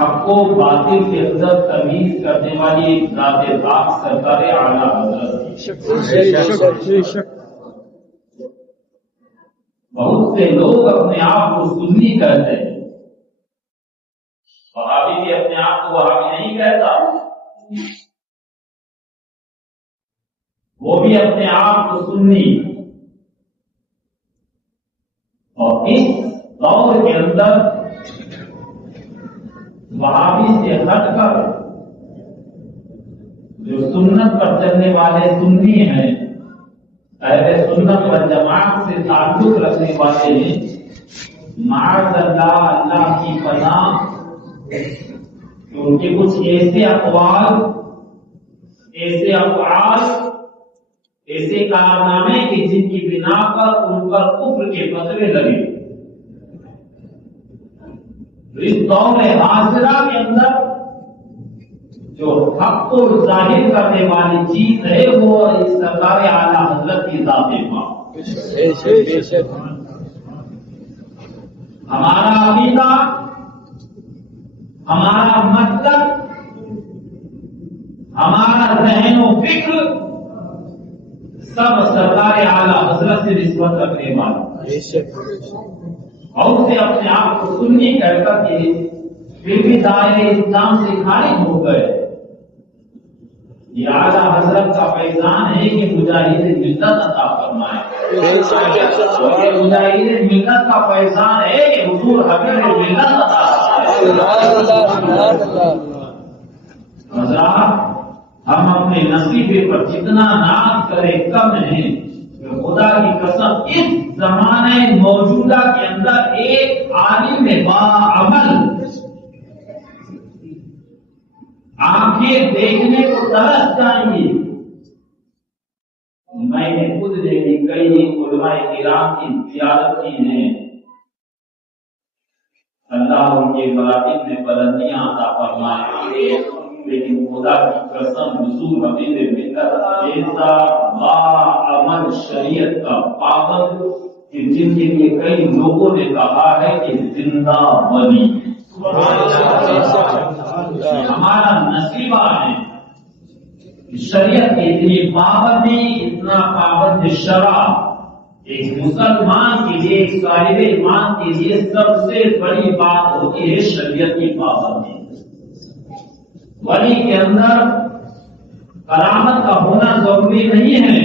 حق و باطل کے اندر تمیز کرنے والی ایک ذات پاک سرکار اعلیٰ حضرت۔ بہت سے لوگ اپنے آپ کو سنی کہتے ہیں، وہابی بھی اپنے آپ کو وہابی نہیں کہتا، وہ بھی اپنے آپ کو سنی۔ اور اس دور کے اندر وہابی سے ہٹ کر جو سنت پر چلنے والے سنی ہیں، اہل سنت و جماعت سے تعلق رکھنے والے ہیں، معاذ اللہ، اللہ کی پناہ، ان کے کچھ ایسے اقوال، ایسے افعال، ایسے کارنامے کہ جن کی بنا پر ان پر کفر کے فتوے لگے۔ اس دور حاضرہ کے اندر جو حق کو ظاہر کرنے والی چیز ہے وہ اس سرکار اعلیٰ حضرت کی ذات پاک۔ ہمارا عقیدہ، ہمارا مطلب، ہمارا ذہن و فکر سب سرکار اعلیٰ حضرت سے نسبت رکھنے والا، اور اسے اپنے آپ کو سنی کہہ کر کے پھر بھی دائرے اسلام سے خارج ہو گئے۔ یہ اعلیٰ حضرت کا فیضان ہے کہ مجاہد ملت عطا فرمائے، مجاہد ملت کا فیضان ہے کہ حضور حبیب ملت عطا فرمائے۔ حضرات، ہم اپنے نصیبے پر جتنا ناز کریں کم ہے۔ خدا کی قسم اس زمانے موجودہ کے اندر ایک عالم باعمل آنکھیں دیکھنے کو ترس جائیں گی۔ میں نے خود دیکھی، کئی علماء کرام کی زیارت کی ہیں، اللہ ان کے مراتب میں بلندیاں عطا فرمائے، لیکن خدا کی قسم حضور حبیب ملت ایسا باعمل شریعت کا پابند کہ جن کے لیے کئی لوگوں نے کہا ہے کہ زندہ ولی۔ ہمارا نصیبہ ہے شریعت کے لیے پابندی، اتنا پابند شرع ایک مسلمان کے لیے، ایک صاحب ایمان کے لیے سب سے بڑی بات ہوتی ہے شریعت کی پابندی۔ ولی کے اندر کرامت کا ہونا ضروری نہیں ہے،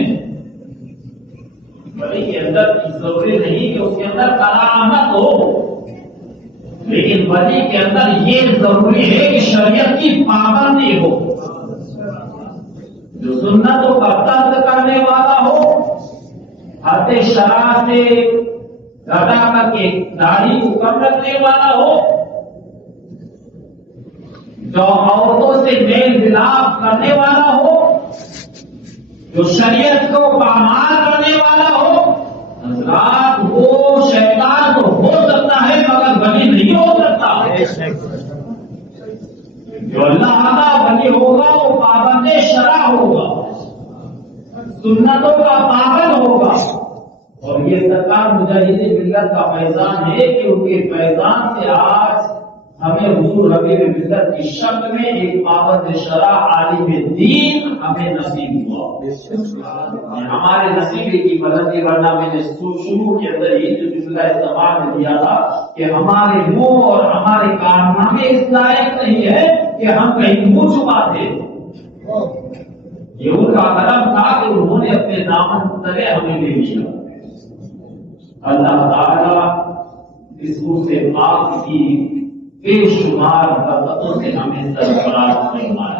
ولی کے اندر ضروری نہیں کہ اس کے اندر کرامت ہو، لیکن ولی کے اندر یہ ضروری ہے کہ شریعت کی پابندی ہو، جو سنتوں کا ترک کرنے والا ہو، حد شرع سے گدا کر کے داڑھی کو کم رکھنے والا ہو، جو عورتوں سے میل ملاپ کرنے والا ہو، جو شریعت کو پامال کرنے والا ہو۔ حضرات، وہ شیطان تو ہو سکتا ہے مگر ولی نہیں ہو سکتا۔ جو اللہ تعالیٰ ولی ہوگا وہ پابند شرع ہوگا، سنتوں کا پابند ہوگا، اور یہ سرکار مجاہد ملت کا فیضان ہے کہ ان کے فیضان سے آج ہمیں حضور حبیب ملت کی شکل میں ایک پابند شرع عالم دین ہمیں نصیب ہوا۔ ہمارے نصیبے کی بلندی، ورنہ میں نے شروع کے اندر ہی جو جملہ استعمال میں دیا تھا کہ ہمارے منہ اور ہمارے کارنامے اس لائق نہیں ہے کہ ہم کہیں منہ چھپاتے۔ یہ ان کا کرم تھا کہ انہوں نے اپنے دامن تلے ہمیں لے لیا۔ اللہ تعالیٰ اس روح سے پاک کی بے شمار برکتوں سے ہمیں سرفراز فرمائے۔